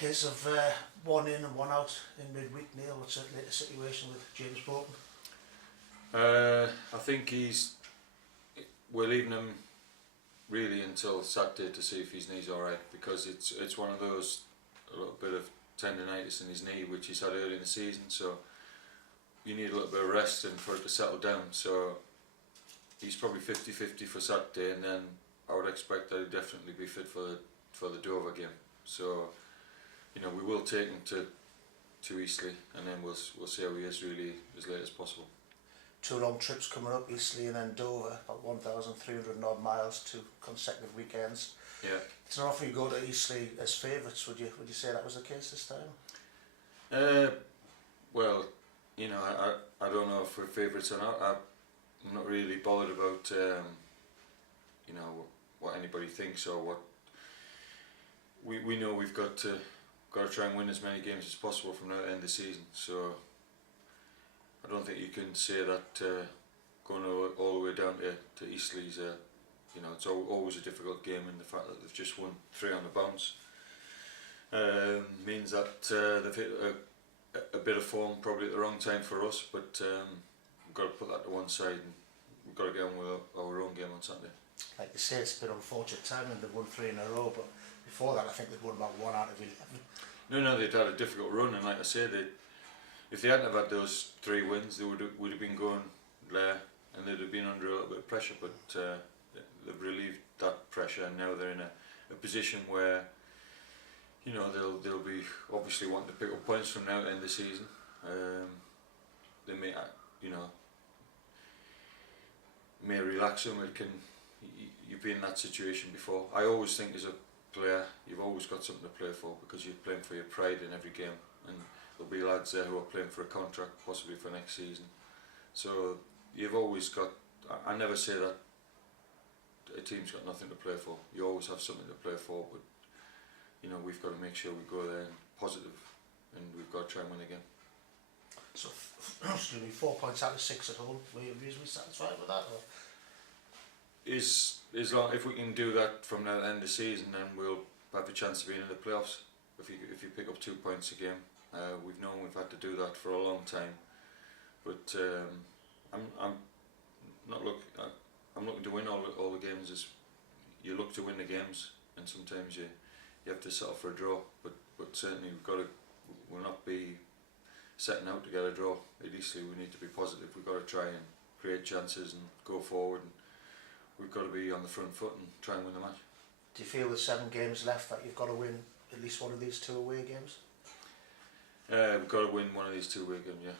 Case of one in and one out in midweek. Neil, what's the latest situation with James Bolton? I think we're leaving him really until Saturday to see if his knee's alright, because it's one of those, a little bit of tendinitis in his knee which he's had early in the season, so you need a little bit of rest and for it to settle down. So he's probably 50-50 for Saturday, and then I would expect that he'll definitely be fit for the Dover game. So we will take him to Eastleigh, and then we'll see how he is really as late as possible. 2 long trips coming up, Eastleigh and then Dover, about 1,300 odd miles, 2 consecutive weekends. Yeah. It's not often you go to Eastleigh as favourites. Would you say that was the case this time? Well, I don't know if we're favourites or not. I'm not really bothered about what anybody thinks or what. We know we've got to try and win as many games as possible from now to the end of the season. So I don't think you can say that going all the way down to Eastleigh's it's always a difficult game, and the fact that they've just won 3 on the bounce means that they've hit a bit of form probably at the wrong time for us, but we've got to put that to one side, and we've got to get on with our own game on Saturday. Like you say, it's a bit unfortunate timing. They've won 3 in a row, but before that I think they'd won about 1 out of 11. No, they'd had a difficult run, and like I say, if they hadn't have had those 3 wins, they would have been going there, and they'd have been under a little bit of pressure, but they've relieved that pressure, and now they're in a position where they'll be obviously wanting to pick up points from now to the end of the season. They may relax them. You've been in that situation before. I always think as a player you've always got something to play for, because you're playing for your pride in every game, and there'll be lads there who are playing for a contract possibly for next season. So you've always got, I never say that a team's got nothing to play for. You always have something to play for, but we've got to make sure we go there and positive, and we've got to try and win again. So, excuse me, 4 points out of 6 at home. Were you reasonably satisfied with that? Or? As long if we can do that from now to the end of the season, then we'll have a chance of being in the playoffs. If you pick up 2 points a game, we've known we've had to do that for a long time. But I'm looking to win all the games. As you look to win the games, and sometimes you have to settle for a draw. But certainly we'll not be setting out to get a draw. At Eastleigh we need to be positive. We've got to try and create chances and go forward, and we've got to be on the front foot and try and win the match. Do you feel the 7 games left that you've got to win at least one of these 2 away games? We've got to win one of these 2 away games, yeah.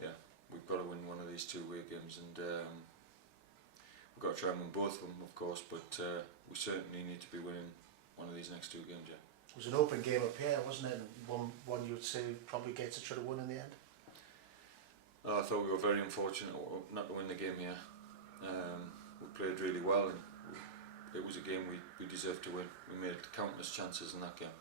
Yeah, we've got to win one of these 2 away games, and we've got to try and win both of them, of course, but we certainly need to be winning one of these next 2 games, yeah. It was an open game up here, wasn't it? And one you would say probably Gateshead should have won in the end. I thought we were very unfortunate not to win the game here. We played really well, and it was a game we deserved to win. We made countless chances in that game,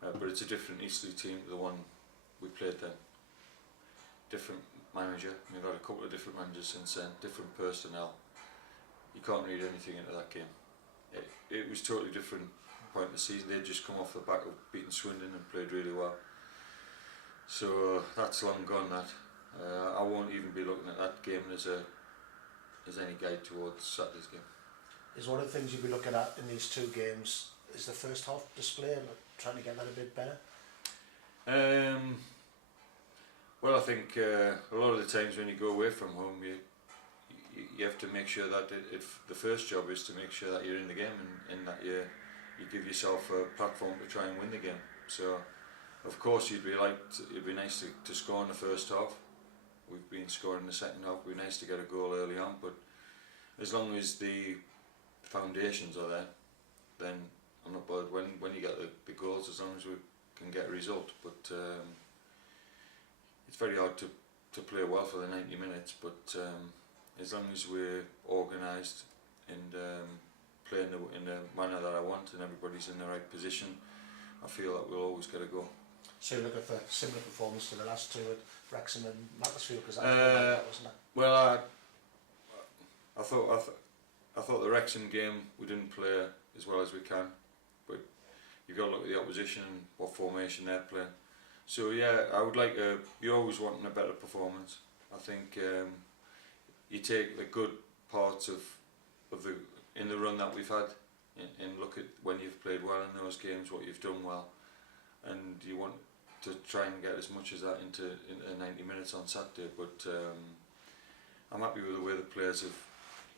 but it's a different Eastleigh team to the one we played then. Different manager. We've had a couple of different managers since then, different personnel. You can't read anything into that game. It was totally different point of the season. They'd just come off the back of beating Swindon and played really well. So that's long gone. That I won't even be looking at that game as any guide towards Saturday's game. Is one of the things you'll be looking at in these 2 games is the first half display, and trying to get that a bit better? Well, I think a lot of the times when you go away from home, you have to make sure that the first job is to make sure that you're in the game, and that you give yourself a platform to try and win the game. So, of course, it'd be nice to score in the first half. We've been scoring in the second half. It'd be nice to get a goal early on, but as long as the foundations are there, then I'm not bothered when you get the goals, as long as we can get a result. But it's very hard to play well for the 90 minutes, but as long as we're organised and play in the manner that I want, and everybody's in the right position, I feel that we'll always get a goal. So you're looking for similar performance to the last 2 at Wrexham and Macclesfield, because that was like, wasn't it? Well, I thought the Wrexham game we didn't play as well as we can, but you've got to look at the opposition and what formation they're playing. So yeah, I would like you're always wanting a better performance. I think you take the good parts of the in the run that we've had and look at when you've played well in those games, what you've done well, and you want to try and get as much as that into 90 minutes on Saturday. But I'm happy with the way the players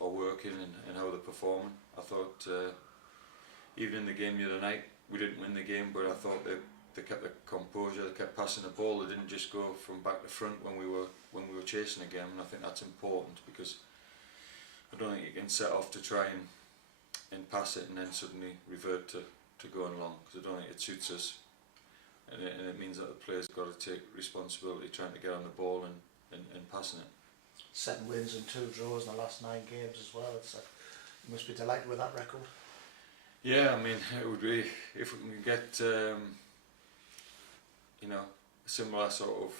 are working and how they're performing. I thought even in the game the other night, we didn't win the game, but I thought they kept the composure, they kept passing the ball, they didn't just go from back to front when we were chasing a game, and I think that's important because I don't think you can set off to try and pass it and then suddenly revert to going long, because I don't think it suits us, and it means that the players got to take responsibility trying to get on the ball and passing it. 7 wins and 2 draws in the last 9 games as well. You must be delighted with that record. Yeah, I mean, it would be, if we can get a similar sort of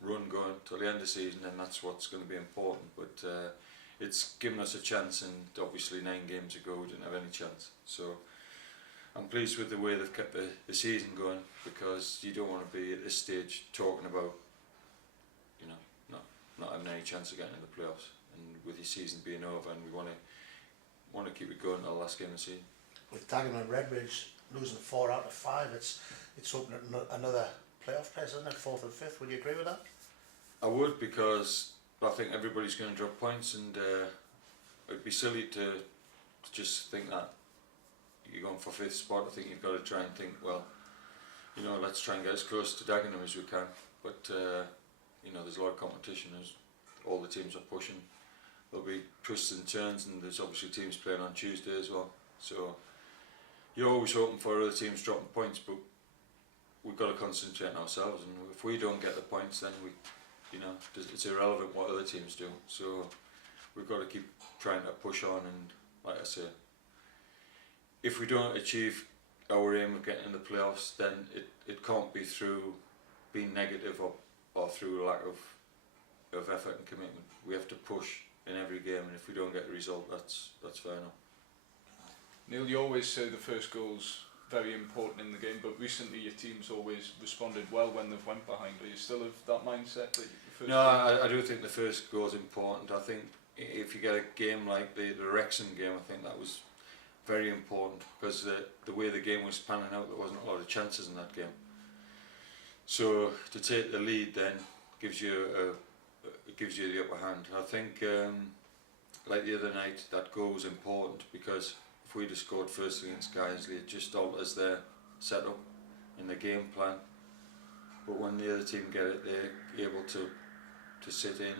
run going till the end of the season, then that's what's going to be important. But it's given us a chance, and obviously 9 games ago we didn't have any chance. So I'm pleased with the way they've kept the season going, because you don't want to be at this stage talking about not having any chance of getting in the playoffs, and with your season being over, and we want to keep it going till the last game of the season. With Dagenham and Redbridge losing 4 out of 5, it's opening another playoff place, isn't it? 4th and 5th. Would you agree with that? I would, because I think everybody's going to drop points, and it'd be silly to just think that you're going for 5th spot. I think you've got to try and think, well, let's try and get as close to Dagenham as we can. But there's a lot of competition as all the teams are pushing. There'll be twists and turns, and there's obviously teams playing on Tuesday as well. So you're always hoping for other teams dropping points, but we've got to concentrate on ourselves, and if we don't get the points, then it's irrelevant what other teams do. So we've got to keep trying to push on, and like I say, if we don't achieve our aim of getting in the playoffs, then it can't be through being negative or through a lack of effort and commitment. We have to push in every game, and if we don't get the result, that's fair enough. Neil, you always say the first goal's very important in the game, but recently your team's always responded well when they've went behind. Are you still of that mindset? That the first No, I do think the first goal's important. I think if you get a game like the Wrexham game, I think that was very important, because the way the game was panning out, there wasn't a lot of chances in that game. So to take the lead then gives you the upper hand. I think like the other night, that goal was important, because if we'd have scored first against Guiseley, it just alters their setup and the game plan. But when the other team get it, they're able to sit in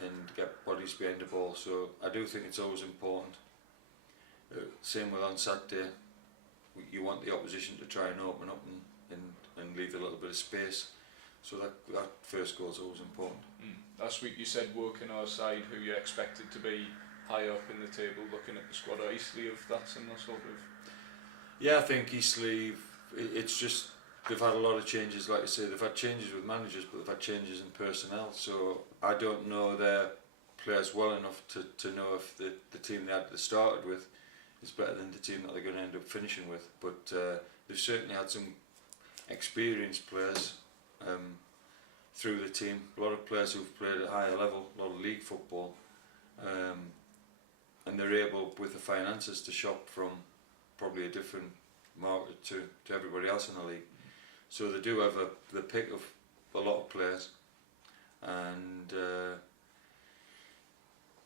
and get bodies behind the ball. So I do think it's always important. Same with on Saturday, you want the opposition to try and open up and leave a little bit of space. So that first goal is always important. Last week you said working our side, who you expected to be higher up in the table, looking at the squad. Are Eastleigh of that similar sort of? Yeah, I think Eastleigh, it's just, they've had a lot of changes. Like I say, they've had changes with managers, but they've had changes in personnel. So I don't know their players well enough to know if the team they started with is better than the team that they're going to end up finishing with. But they've certainly had some experienced players through the team. A lot of players who've played at a higher level, a lot of league football. And they're able, with the finances, to shop from probably a different market to everybody else in the league. So they do have the pick of a lot of players, and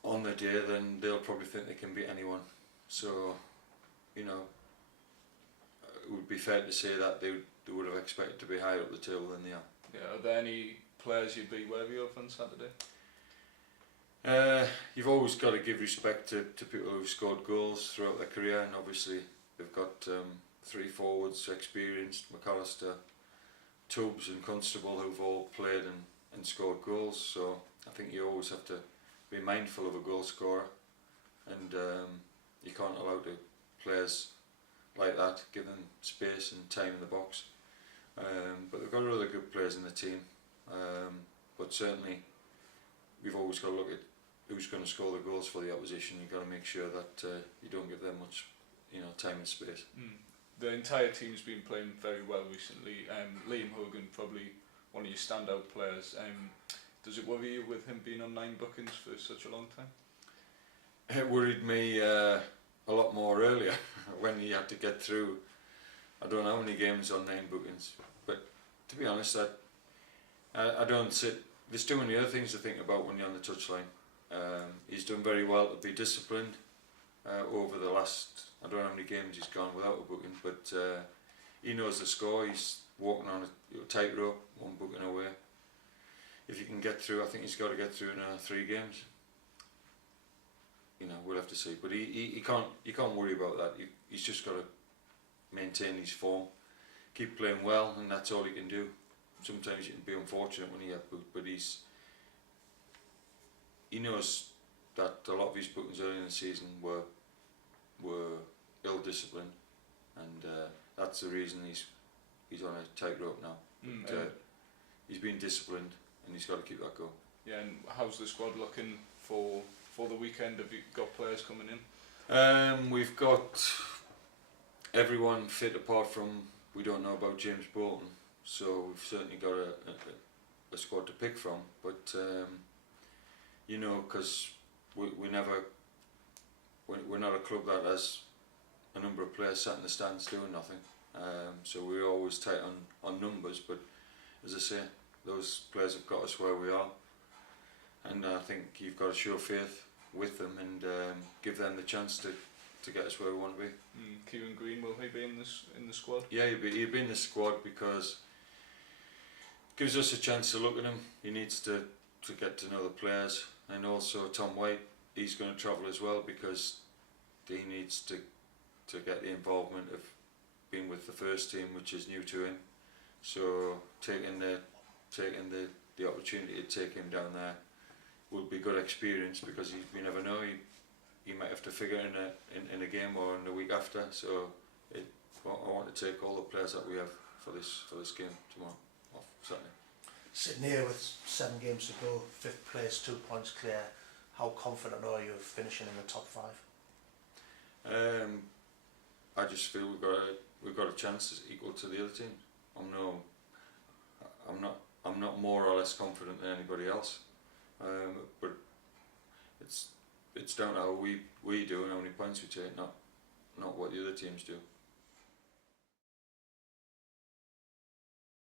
on the day then they'll probably think they can beat anyone. So it would be fair to say that they would have expected to be higher up the table than they are. Yeah, are there any players you'd be wary of on Saturday? You've always got to give respect to people who've scored goals throughout their career, and obviously they've got 3 forwards experienced, McAllister, Tubbs and Constable, who've all played and scored goals. So I think you always have to be mindful of a goal scorer, and you can't allow players like that, give them space and time in the box. But they've got other good players in the team, but certainly we've always got to look at who's going to score the goals for the opposition. You've got to make sure that you don't give them much time and space. the entire team's been playing very well recently. Liam Hogan, probably one of your standout players. Does it worry you with him being on 9 bookings for such a long time? It worried me a lot more earlier when he had to get through, I don't know how many games on 9 bookings. But to be honest, I don't sit. There's too many other things to think about when you're on the touchline. He's done very well to be disciplined over the last, I don't know how many games he's gone without a booking, but he knows the score. He's walking on a tightrope, 1 booking away. If he can get through, I think he's got to get through in 3 games. You know, we'll have to see. But he can't worry about that. He's just got to maintain his form, keep playing well, and that's all he can do. Sometimes you can be unfortunate when he gets booked, but he knows that a lot of his bookings early in the season were ill-disciplined, and that's the reason he's on a tightrope now. But, he's been disciplined, and he's got to keep that going. Yeah, and how's the squad looking for the weekend? Have you got players coming in? We've got everyone fit apart from, we don't know about James Bolton, so we've certainly got a squad to pick from. But you know, because we're not a club that has a number of players sat in the stands doing nothing. So we're always tight on numbers. But as I say, those players have got us where we are, and I think you've got to show faith with them and give them the chance to get us where we want to be. Kieran Green, will he be in the squad? Yeah, he'll be in the squad because it gives us a chance to look at him. He needs to get to know the players, and also Tom White, he's going to travel as well because he needs to get the involvement of being with the first team, which is new to him. So taking the opportunity to take him down there will be good experience, because you never know, he might have to figure in a game or in the week after. So I want to take all the players that we have for this game tomorrow, Saturday. Sitting here with 7 games to go, 5th place, 2 points clear, how confident are you of finishing in the top 5? I just feel we've got a chance equal to the other teams. I'm not more or less confident than anybody else, but it's down to how we do and how many points we take, not what the other teams do.